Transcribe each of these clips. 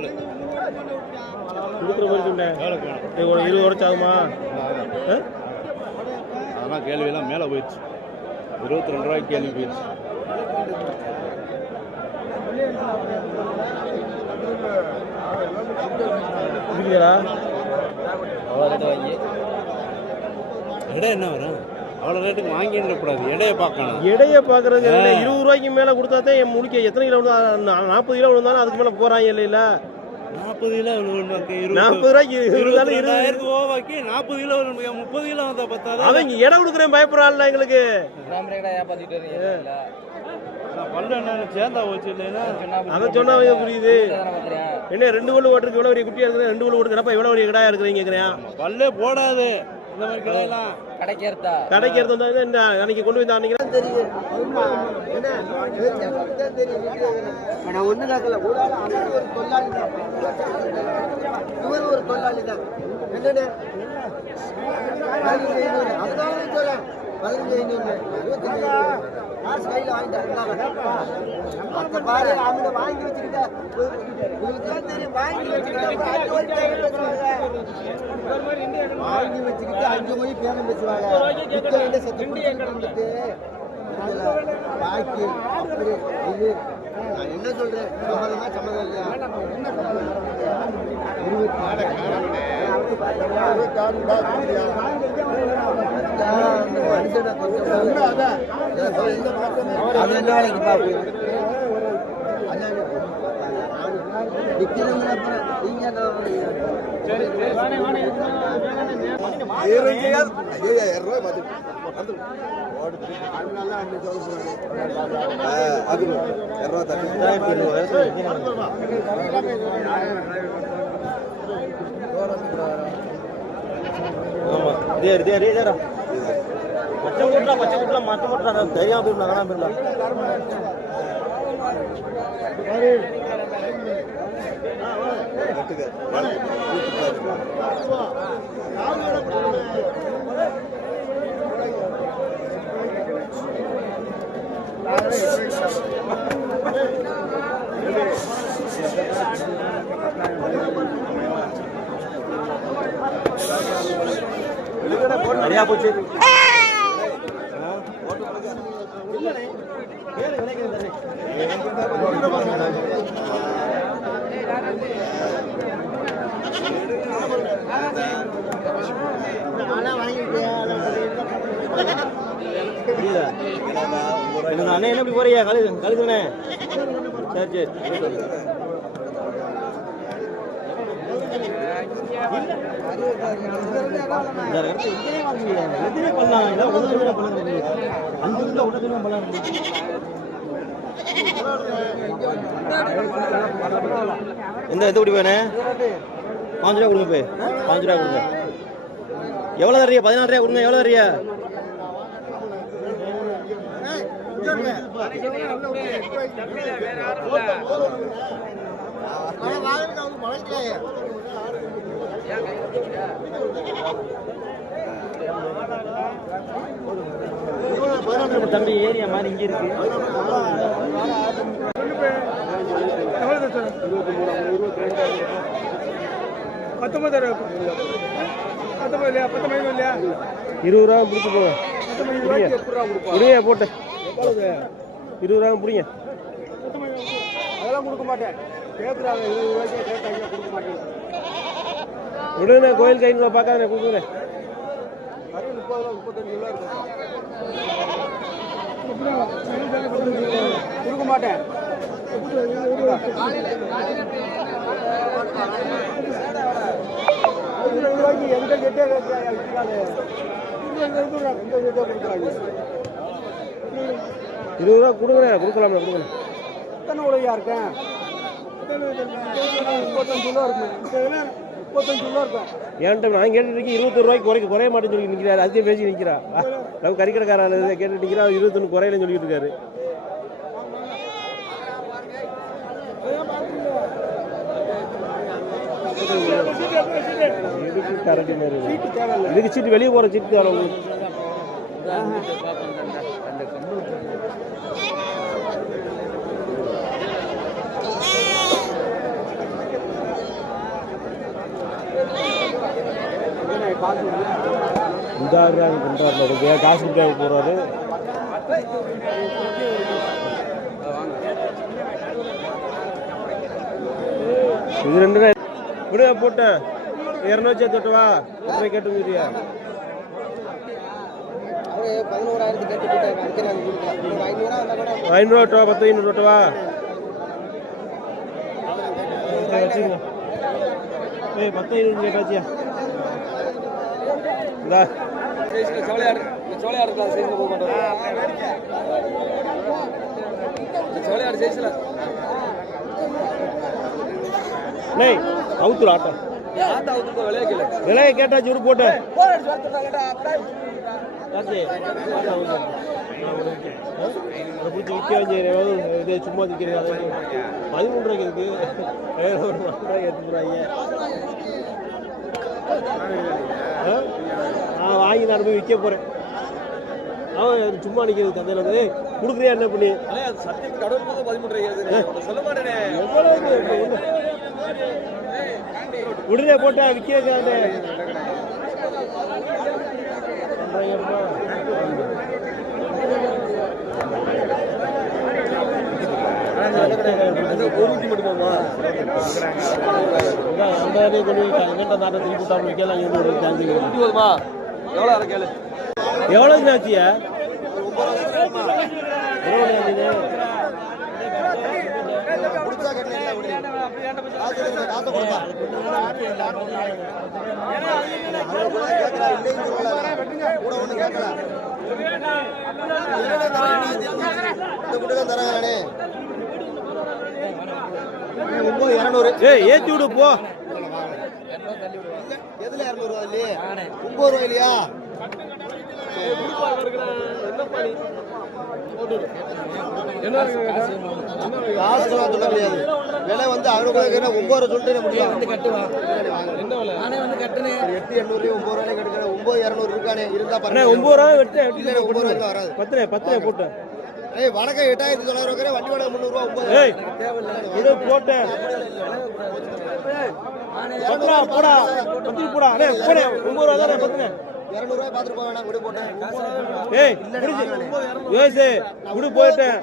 நாலு. கொடுக்குற மாதிரி சொன்னேன் எவ்வளோக்கு வேணும் இது ஒரு இருபது வருஷம் ஆகுமா? அதெல்லாம் கேள்வியெல்லாம் மேலே போயிடுச்சு. இருபத்தி ரெண்டு ரூபாய்க்கு கேள்வி போயிடுச்சு. அவ்வளோ ரேட்டு வாங்கி. எடை என்ன வரும்? அவ்வளோ ரேட்டுக்கு வாங்கிடக்கூடாது எடையை பார்க்கணும். எடைய பாக்குறது இருபது ரூபாய்க்கு மேல கொடுத்தா தான் என் முடிக்க. எத்தனை கிலோ விழுந்தா? நாற்பது கிலோ விழுந்தாலும் அதுக்கு மேல போறாங்க இல்லையில நாற்பது கிலோ நாற்பது ரூபாய்க்கு இருபது இருபதாயிரத்து ஓவாக்கி நாற்பது கிலோ. முப்பது கிலோ வந்தா பத்தாது அவன் இடம் கொடுக்குறேன் பயப்படுறான்ல எங்களுக்கு. பல்லு என்ன சேர்ந்தா போச்சு இல்லைன்னா? அதை சொன்னா அவங்க புரியுது. என்ன ரெண்டு கோல் ஓட்டுருக்கு இவ்வளவு பெரிய குட்டியா இருக்குது ரெண்டு கோல் ஓட்டுக்கிறப்ப இவ்வளவு பெரிய கிடாயா இருக்கிறீங்க பல்லே போடாது. இந்த மாதிரி கடைக்கு வந்தா என்ன அன்னைக்கு கொண்டு வந்து அன்னைக்கு? இவர் ஒரு தொழிலாளி தான். என்னன்னு பதினஞ்சு ஐநூறு. பதினஞ்சு ஐநூறு. இருபத்தஞ்சு வாங்கி வச்சுக்கிட்டா உங்களுக்கு வாங்கி பேரம் பேசுவாங்க. வாங்கி வச்சுக்கிட்டு அங்கே போய் பேரம் பேசுவாங்க. விற்க வேண்டிய இது. நான் என்ன சொல்றேன்? சம்மதமா சம்மதம் இல்லையா? மனுஷனை கொஞ்சம் நீங்க என்ன ஆமா. இதே இதே இதே இதேடா தெரியாம போயிடலாம் காணாம போயிடலாம் நிறையா போச்சு? அண்ணன் என்ன இப்படி போறியா கழு கழுதுனே சரி சரி இந்த இடத்துல எங்கேயுமே வாங்க முடியாது. எதுவுமே பண்ணலாம். கூட பண்ண முடியாது. அஞ்சு பண்ண எந்த எந்த குடி வேணே பாஞ்சு ரூபா கொடுங்க போய். பாஞ்சு ரூபா கொடுங்க. எவ்வளோ தரியா பதினாறு ரூபா கொடுங்க. எவ்வளோ தர்றியா தம்பி ஏரியா மாதிரி இங்க இருக்கு. பத்தொன்பது பத்தொன்பது இல்லையா பத்தொன்பது இல்லையா இருபது ரூபா பிடிச்சி போங்க பத்தொன்பது ரூபாய்க்கு எப்படி ரூபா போட்டு. இருபது ரூபா பிடிங்க. அதெல்லாம் கொடுக்க மாட்டேன். கேட்குறாங்க இருபது ரூபாய்க்கு கேட்டாங்க கொடுக்க மாட்டேன். விடுங்க கோயில் கைன்னு பார்க்காத கொடுக்குறேன். ரூபா ரூபா கொடுக்க மாட்டேன் எந்த கெட்டே இருபது ரூபா கொடுக்குறேன் கொடுக்கலாம்ல கொடுக்குறேன் எத்தனை உடையா இருக்கேன்? முப்பத்தஞ்சு கிலோ இருக்கும் என்கிட்ட நான் கேட்டுட்டு இருபத்தொரு ரூபாய்க்கு குறைக்க குறைய மாட்டேன்னு சொல்லி நிற்கிறாரு அதுக்கே பேசி நிற்கிறா நம்ம கறிக்கடைக்காரன் கேட்டு நிற்கிறா இருபத்தொன்று குறையிலன்னு சொல்லிட்டு இருக்காரு. இதுக்கு சீட்டு வெளியே போகிற சீட்டு உங்களுக்கு? இதாக பண்ணுறாரு காசு தேவை போகிறாரு இது ரெண்டு தான் விடு போட்டேன் இரநூத்தி தொட்டுவா எத்தனை கேட்டு மீறியா ஐநூறுவா விட்டுவா பத்து ஐநூறு விட்டுவா பத்து ஐநூறு கேட்டாச்சியா இந்தா சோழையாடு சோழையாடு கிளாஸ் சேர்ந்து போக மாட்டோம் சோழையாடு ஜெயிச்சல நெய் அவுத்துரு ஆட்டம் விலையை கேட்டாச்சு ஒரு போட்டு. பிடிச்சி விற்க வேண்டிய இது சும்மா விற்கிறது பதிமூணு ரூபாய்க்கு இருக்கு. வேற ஒரு நாலு ரூபாய்க்கு. எடுத்துக்கிறாங்க நான் வாங்கி நான் போய் விற்க போகிறேன் அவன் சும்மா நிற்கிறது சந்தையில் வந்து கொடுக்குறியா என்ன பண்ணி சத்தியத்துக்கு கடவுள் போது பதிமூன்று ரூபாய் சொல்ல மாட்டேனே உடனே போட்டா விற்காது அந்த கொண்டு எங்கிட்ட நாட்டை திருப்பி விட்டாமல் விற்கலாம் இங்கே ஒரு சான்ஸ் எவ்வளோ அரை கேளு எவ்வளோ அவனுக்கு கூட கேட்கல இல்லைன்னு சொல்லல கூட ஒன்றும் கேட்கல இந்த குட்டிலாம் தராங்கண்ணே ஒம்பது இரநூறு. ஏய் ஏற்றி விடு போ. எதுல இரநூறுவா இல்லையே ஒம்பது ரூபா இல்லையா காசு சொல்ல முடியாது. விலை வந்து அறுபது ஒன்பது சொல்லிட்டு முடியும்? வந்து கட்டுவான் நானே வந்து கட்டுனேன் எட்டு எண்ணூறு ஒன்பது ரூபாய் கட்டுக்கிறேன் ஒன்பது இரநூறு இருக்கானே இருந்தா பாருங்க ஒம்பது ரூபா வெட்டு ஒன்பது ரூபாய்க்கு வராது. பத்துனே பத்துனே போட்டு. ஏய் வணக்கம் எட்டாயிரத்தி தொள்ளாயிரம் ரூபாய் வண்டி வாடகை முந்நூறுவா ஒன்பது. ஏய் விடு போட்டேன் பத்துடா போடா. பத்து போடா. அண்ணே போடே. ஒம்பது ரூபா தானே பத்துனே இரநூறுவாய் பார்த்துட்டு போக வேணாம். விடு போட்டேன் ஏய் முடிஞ்சு யோசி விடு போயிட்டேன்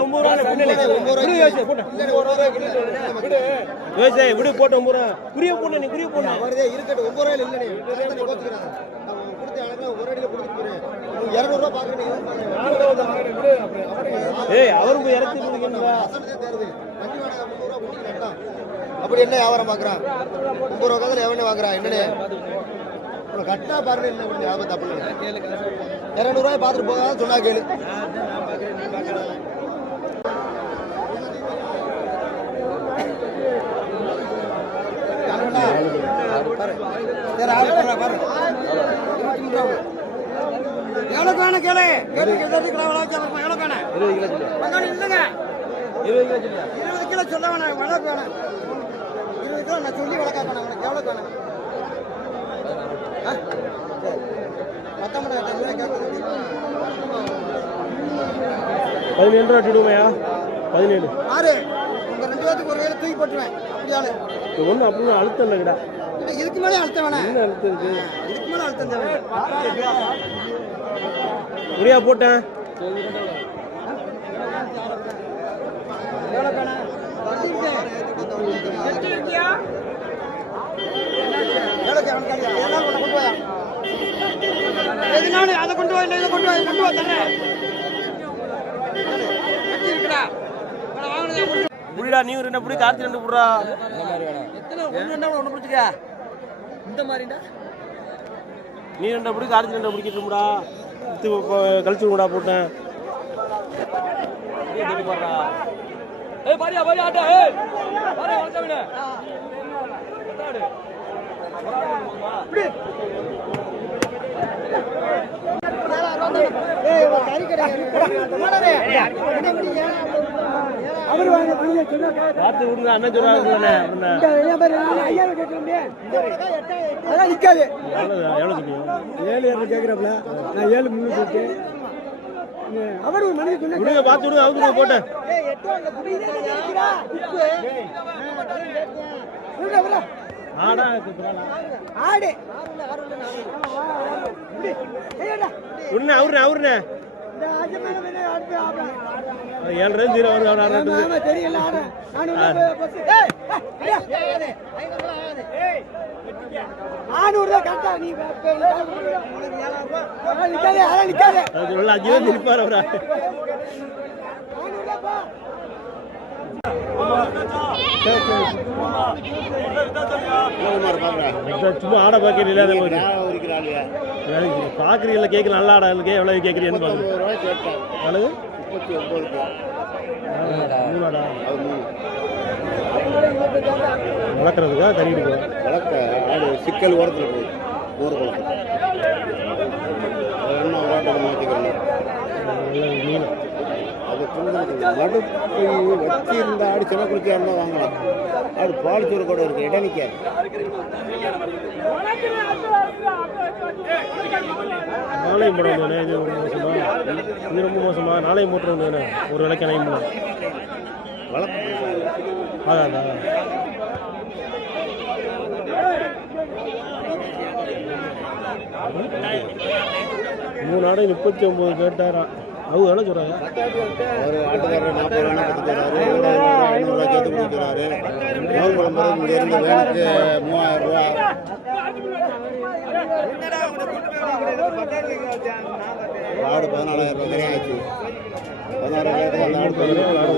ஒன்பது ரூபா விடு போட்டு ஒம்பது ரூபா. புரிய போடல நீ போடல அவரதே இருக்கட்டும் ஒன்பது இல்லைண்ணே. ஏய் வாடகை முந்நூறுவா கொடுத்துக்கலாம் அப்படி என்ன வியாபாரம் பார்க்குறான் ஒன்பது ரூபா கதில் எவனே வாங்குறான் அப்புறம் கட்டா பாருங்க இல்லை கொஞ்சம் ஞாபகம் தப்பு இரநூறுவாய் பார்த்துட்டு போகாத சொன்னா கேளு. எவ்வளோக்கு வேணும் கேளு? கேட்டு கேட்டு எவ்வளோக்கு வேணும் இருபது கிலோ சொல்லு மகன் இல்லைங்க. இருபது கிலோ சொல்லு கிலோ வேணாம் வளர்ப்பு வேணாம். இருபது கிலோ நான் சொல்லி வளர்க்க வேணாம் உனக்கு எவ்வளோ வேணும் பதினேழு ரூபா விடுமையா பதினேழு. ஆறு. உங்க ரெண்டு பேத்துக்கு ஒரு வேலை தூக்கி போட்டுருவேன். அப்படியாலே ஒன்றும் அப்படின்னு அழுத்தம் இல்லைங்கடா. இல்லை, இதுக்கு மேலே அழுத்த வேணாம். என்ன அழுத்தம் இருக்கு? மேலே அழுத்தம் தேவை முடியா போட்டேன். எதுனாலும் அதை கொண்டு வா இல்லை இதை கொண்டு வா கொண்டு வா வாங்கினதே புடிடா நீ ரெண்டு புடி கார்த்தி ரெண்டு புடுறா. என்ன ஒன்று பிடிச்சிக்க. இந்த மாதிரிடா. நீ ரெண்டு புடி கார்த்தி ரெண்டு பிடிக்கிட்டுமுடா கழிச்சு விடா போட்டேன். ஏய் பாரியா பாரியா ஆட்டா ஏய். பாரியா வாச்சவனே அவர் வாங்க பார்த்து விடுங்க அண்ணன் சொல்றாங்க அதெல்லாம் நிற்காது எவ்வளோ எவ்வளோ சொன்னீங்க ஏழு இரநூறு கேட்குறாப்புல நான் ஏழு முந்நூறு போட்டு அவர் ஒரு மனிதன் சொன்ன விடுங்க பார்த்து விடுங்க அவுத்து போட்டேன். எட்டு ஆடா ஆடு. அவருண்ணே அவருண்ணே. ஆடுறா ஏழரை ஜீரோ வரும் தெரியல நிக்காதே நிக்காதே அவரா சும்மா ஆடை பார்க்கறது இல்லாத பார்க்குறீங்களா கேட்க நல்ல ஆடா இருக்கு எவ்வளோ கேட்குறீங்கன்னு வளர்க்க ஆடு சிக்கல் ஓரத்தில் ஊர் என்ன மாற்றிக்கிறோம் மீன். அது மடுப்பை வச்சிருந்த ஆடு சின்ன குளிக்க இருந்தால் வாங்கலாம் ஆடு பால் சோறு கூட இருக்கு இடம் நிற்காது நாளையும் போட இது ரொம்ப மோசமா இது ரொம்ப மோசமா நாளையும் போட்டு வந்தோடனே ஒரு விலைக்கு அணையும் போல வளர்க்க ஆகாதா மூணு ஆடை முப்பத்தி ஒம்பது கேட்டாரான் அவங்க எவ்வளோ சொல்கிறாங்க ஒரு ஆட்டுக்காரர் நாற்பது ரூபா தராரு ஐநூறுரூவா சேர்த்து குழம்பு இங்கேருந்து வேனுக்கு மூவாயிரம் ரூபா. ஆடு பதினாலாயிரம் ரூபா வரையும் ஆச்சு. பதினாறாயிரத்துக்கு அந்த ஆடு பதினாறு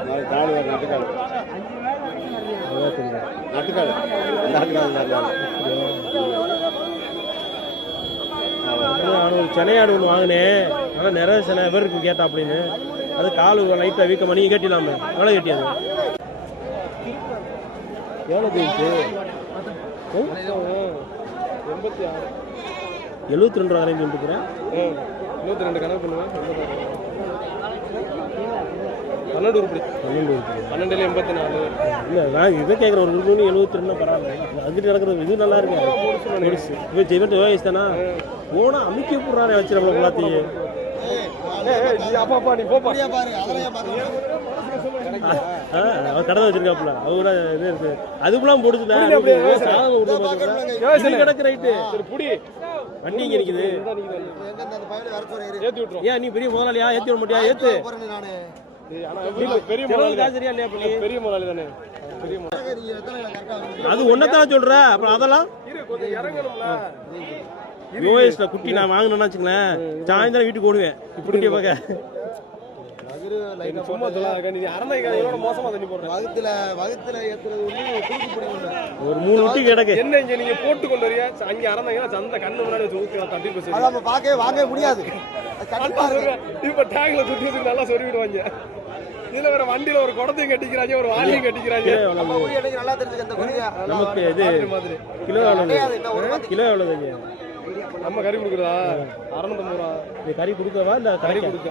நாலு காடு வேறு நட்டுக்காடு. நட்டுக்காடு. நட்டுக்காடு ஒரு சென்னையாடு ஒன்று வாங்கினேன். ஆனால் நிறைய சென்னை பேருக்கு கேட்டா அப்படின்னு அது கால் லைட்டாக வீக்க பண்ணி கேட்டிடலாமே. எவ்வளோ கேட்டியாது. எவ்வளோ தேய்ச்சு எண்பத்தி ஆறு எழுபத்தி ரெண்டு ரூபா ரெண்டு கணக்கு பண்ணுவேன். பன்னெண்டு உருப்படி. பன்னெண்டு இருக்குது பன்னெண்டுல எண்பத்தி நாலு. இல்லை நான் இதை கேட்குறேன் ஒரு ரெண்டு எழுபத்தி ரெண்டு பரவாயில்ல. கிடக்குறது இது நல்லா இருக்கு. இப்போ ஜெய்வன் வயசு தானா? போனால் அமுக்கி போடுறானே வச்சு நம்மளை எல்லாத்தையும். அப்பா அப்பா நீ போப்பா. அவர் கடை வச்சிருக்காப்புல. அவரு இது இருக்கு. அதுக்குலாம். இது கிடக்கு ரைட்டு. புடி. வண்டி இங்க விட்டுரும். ஏன் நீ பெரிய முதலாளியா? ஏத்தி விட மாட்டியா? ஏத்து. பெரிய முதலாளி. நீ? தானே அது ஒன்னதான் சொல்ற? அப்புறம் அதெல்லாம்? இரு கொஞ்சம் இறங்கணும்ல. யோஎஸ்ல குட்டி நான் வாங்கினேன்னு வச்சுங்களேன் சாயந்தரம் வீட்டுக்கு ஓடுவேன். இப்படி பார்க்க. ஒரு மூணு குட்டி கிடக்கு. என்ன இங்க நீங்க போட்டு கொண்டு வரியா? அங்க அரணைங்கன்னா சந்த கண்ணு முன்னாடி தட்டி அதை நம்ம பார்க்கவே வாங்கவே முடியாது. இப்ப டேங்க்ல சுத்தி நல்லா சொருவிடுவாங்க இதுல வேற வண்டியில ஒரு குடத்தையும் கட்டிக்கிறாங்க ஒரு வாலியும் கட்டிக்கிறாங்க. நமக்கு இது கிலோ எவ்வளவு? கிலோ எவ்வளவு நம்ம கறி கொடுக்குறதா? அறுநூத்தம்பது ரூபா. இது கறி கொடுக்கவா இல்ல கறி கொடுக்க.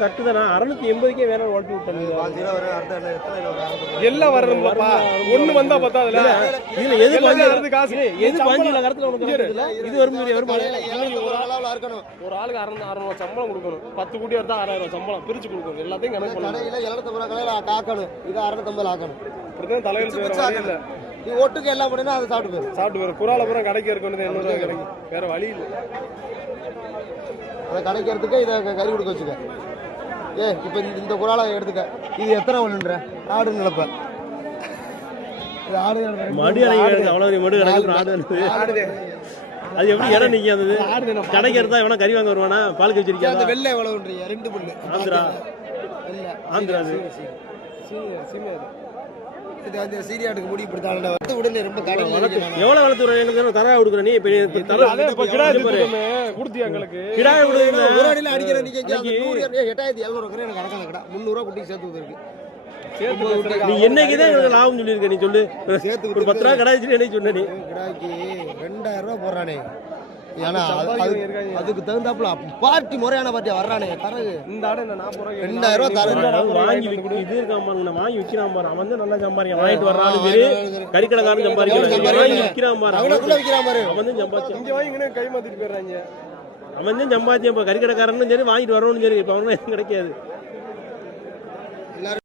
கட்டுதானா அறுநூத்தி எண்பதுக்கே வேணும் வளர்த்து விட்டாங்க. எல்லாம் வரணும்ப்பா ஒண்ணு வந்தா பத்தாதுல இதுல எது பாஞ்சு காசு. எது பாஞ்சு கருத்துல உனக்கு? இது வரும் ஒரு அளவுல அறுக்கணும். ஒரு ஆளுக்கு அறுநூறு அறுநூறு சம்பளம் கொடுக்கணும். பத்து கூட்டி எடுத்தா ஆறாயிரம் ரூபாய் சம்பளம். பிரிச்சு கொடுக்கணும். எல்லாத்தையும் கணக்கு பண்ணணும். கடையில எழுநூத்தம்பது ரூபா கடையில காக்கணும் இது அறுநூத்தம்பது ஆக்கணும். இப்படிதான் தலையில் நீ ஒட்டுக்கு எல்லாம் பண்ணினா அதை சாப்பிட்டு போயிடும் சாப்பிட்டு போயிரு. குறால பூரா கடைக்கு இருக்கணும் எண்ணூறு ரூபாய் கிடைக்கும் வேற வழி இல்ல. அதை கடைக்கிறதுக்கு இதை கறி கொடுக்க வச்சுக்க. ஏ இப்போ இந்த குறாலை எடுத்துக்க. இது எத்தனை ஒன்றுன்ற ஆடுன்னு நினைப்பேன் இது ஆடு மடு பெரிய மடு ஆடு. அது எப்படி இடம் நிக்காது கடைக்கு எடுத்தா எவனா கறி வாங்க வருவானா? பால் வச்சிருக்கியா அந்த வெள்ளை எவ்வளவுன்றீங்க ரெண்டு புல்லு. ஆந்திரா. ஆந்திரா. அது. சீனியர் சீனியர் சீரியாட்டுக்கு முடி பிடித்தாலும் வளர்த்து விடல ரொம்ப கடையில் எவ்வளவு வளர்த்து விடுற எங்களுக்கு தரா கொடுக்குற நீ தர இப்ப கிடாய் கொடுத்தோமே கொடுத்தி எங்களுக்கு? கிடாய விடுவீங்க ஒரு அடியில் அடிக்கிற நீங்க இங்க அந்த நூறு ஏ, எட்டாயிரத்தி எழுநூறு கிராம் எனக்கு கணக்கான கடை முந்நூறுவா குட்டிக்கு சேர்த்து இருக்கு சேர்த்து வச்சிருக்க. நீ என்னைக்குதான் எங்களுக்கு லாபம் சொல்லியிருக்க நீ சொல்லு. சேர்த்து ஒரு பத்து ரூபா கடை வச்சுட்டு என்ன சொன்ன நீ? கிடாய்க்கு ரெண்டாயிரம் ரூபா போடுறானே. ஏன்னா. அதுக்கு தகுந்தாப்புல பார்ட்டி முறையான பார்ட்டி வர்றானே தரகு. இந்த ஆடு என்ன நாற்பது ரூபாய்க்கு ரெண்டாயிரம் ரூபா வாங்கி இது நான் வாங்கி விக்கிறான் பாரு. அவன் வந்து நல்லா சம்பாதிக்கான் வாங்கிட்டு வர்றாலும் சரி கறிக்கடைக்காரன் சம்பாதிக்கிறான். வாங்கி விக்கிறான். பாரு. அவனுக்குள்ள விற்கிறான் பாரு. அவன் வந்து சம்பாதிச்சான். இங்க வாங்கி இங்கே கை மாத்திட்டு போயிடுறாங்க. அவன் தான் சம்பாத்தியம் இப்போ கறிக்கடைக்காரனும் சரி வாங்கிட்டு வரணும்னு சரி இப்போ அவனும் கிடைக்காது.